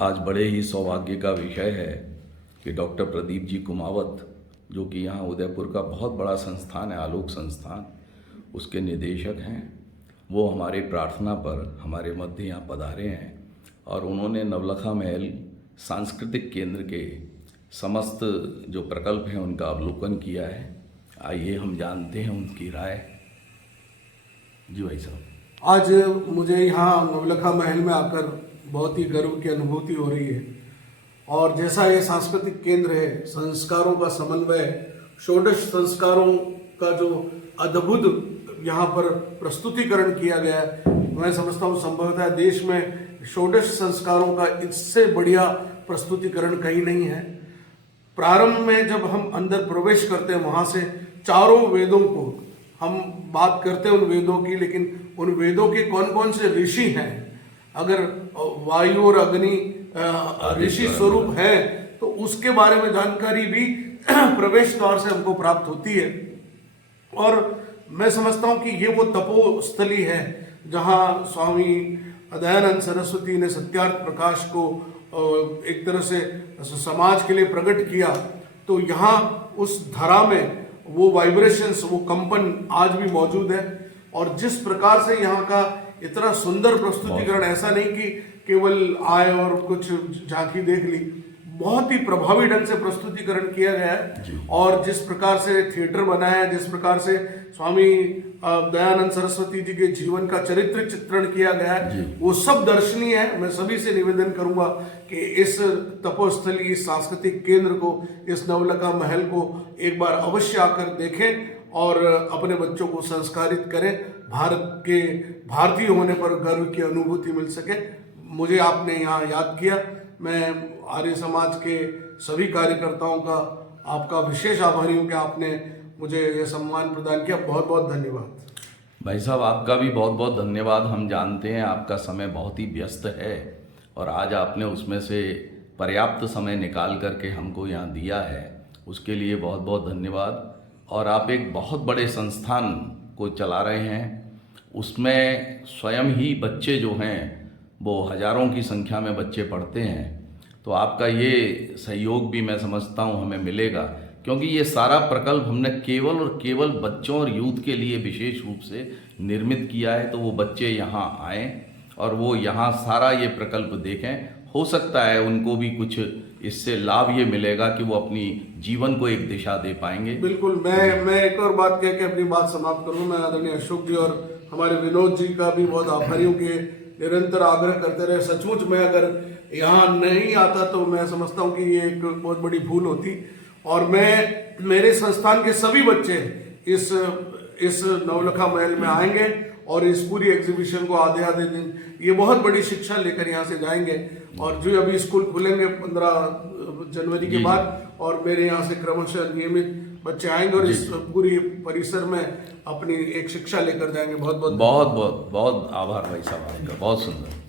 आज बड़े ही सौभाग्य का विषय है कि डॉक्टर प्रदीप जी कुमावत, जो कि यहाँ उदयपुर का बहुत बड़ा संस्थान है, आलोक संस्थान, उसके निदेशक हैं, वो हमारे प्रार्थना पर हमारे मध्य यहाँ पधारे हैं और उन्होंने नवलखा महल सांस्कृतिक केंद्र के समस्त जो प्रकल्प हैं उनका अवलोकन किया है। आइए हम जानते हैं उनकी राय। जी भाई साहब, आज मुझे यहाँ नवलखा महल में आकर बहुत ही गर्व की अनुभूति हो रही है। और जैसा ये सांस्कृतिक केंद्र है, संस्कारों का समन्वय, षोडश संस्कारों का जो अद्भुत यहाँ पर प्रस्तुतिकरण किया गया है, मैं समझता हूँ संभवतः देश में षोडश संस्कारों का इससे बढ़िया प्रस्तुतिकरण कहीं नहीं है। प्रारंभ में जब हम अंदर प्रवेश करते हैं, वहाँ से चारों वेदों को हम बात करते हैं उन वेदों की, लेकिन उन वेदों के कौन कौन से ऋषि हैं, अगर वायु और अग्नि ऋषि स्वरूप है तो उसके बारे में जानकारी भी प्रवेश द्वार से हमको प्राप्त होती है। और मैं समझता हूँ कि ये वो तपोस्थली है जहाँ स्वामी दयानंद सरस्वती ने सत्यार्थ प्रकाश को एक तरह से समाज के लिए प्रकट किया। तो यहाँ उस धरा में वो वाइब्रेशंस, वो कंपन आज भी मौजूद है। और जिस प्रकार से यहाँ का इतना सुंदर प्रस्तुतिकरण, ऐसा नहीं कि केवल आए और कुछ झांकी देख ली, बहुत ही प्रभावी ढंग से प्रस्तुतिकरण किया गया है। और जिस प्रकार से थिएटर बनाया है, जिस प्रकार से स्वामी दयानंद सरस्वती जी के जीवन का चरित्र चित्रण किया गया है, वो सब दर्शनीय है। मैं सभी से निवेदन करूंगा कि इस तपोस्थली, इस सांस्कृतिक केंद्र को, इस नवलखा महल को एक बार अवश्य आकर देखें और अपने बच्चों को संस्कारित करें, भारत के भारतीय होने पर गर्व की अनुभूति मिल सके। मुझे आपने यहाँ याद किया, मैं आर्य समाज के सभी कार्यकर्ताओं का आपका विशेष आभारी हूँ कि आपने मुझे ये सम्मान प्रदान किया। बहुत बहुत धन्यवाद। भाई साहब, आपका भी बहुत बहुत धन्यवाद। हम जानते हैं आपका समय बहुत ही व्यस्त है और आज आपने उसमें से पर्याप्त समय निकाल करके हमको यहाँ दिया है, उसके लिए बहुत बहुत धन्यवाद। और आप एक बहुत बड़े संस्थान को चला रहे हैं, उसमें स्वयं ही बच्चे जो हैं वो हज़ारों की संख्या में बच्चे पढ़ते हैं। तो आपका ये सहयोग भी मैं समझता हूँ हमें मिलेगा, क्योंकि ये सारा प्रकल्प हमने केवल और केवल बच्चों और यूथ के लिए विशेष रूप से निर्मित किया है। तो वो बच्चे यहाँ आएँ और वो यहाँ सारा ये प्रकल्प देखें। हो सकता है उनको भी कुछ इससे लाभ ये मिलेगा कि वो अपनी जीवन को एक दिशा दे पाएंगे। बिल्कुल। मैं एक और बात कह के अपनी बात समाप्त करूँ। मैं आदरणीय अशोक जी और हमारे विनोद जी का भी बहुत आभारी हूँ कि निरंतर आग्रह करते रहे। सचमुच मैं अगर यहाँ नहीं आता तो मैं समझता हूँ कि ये एक बहुत बड़ी भूल होती। और मेरे संस्थान के सभी बच्चे इस नवलखा महल में आएंगे और इस पूरी एग्जीबिशन को आधे दिन ये बहुत बड़ी शिक्षा लेकर यहाँ से जाएंगे। और जो अभी स्कूल खुलेंगे 15 जनवरी के बाद, और मेरे यहाँ से क्रमशः नियमित बच्चे आएंगे और इस पूरी परिसर में अपनी एक शिक्षा लेकर जाएंगे। बहुत बहुत बहुत आभार भाई साहब आपका, बहुत सुंदर।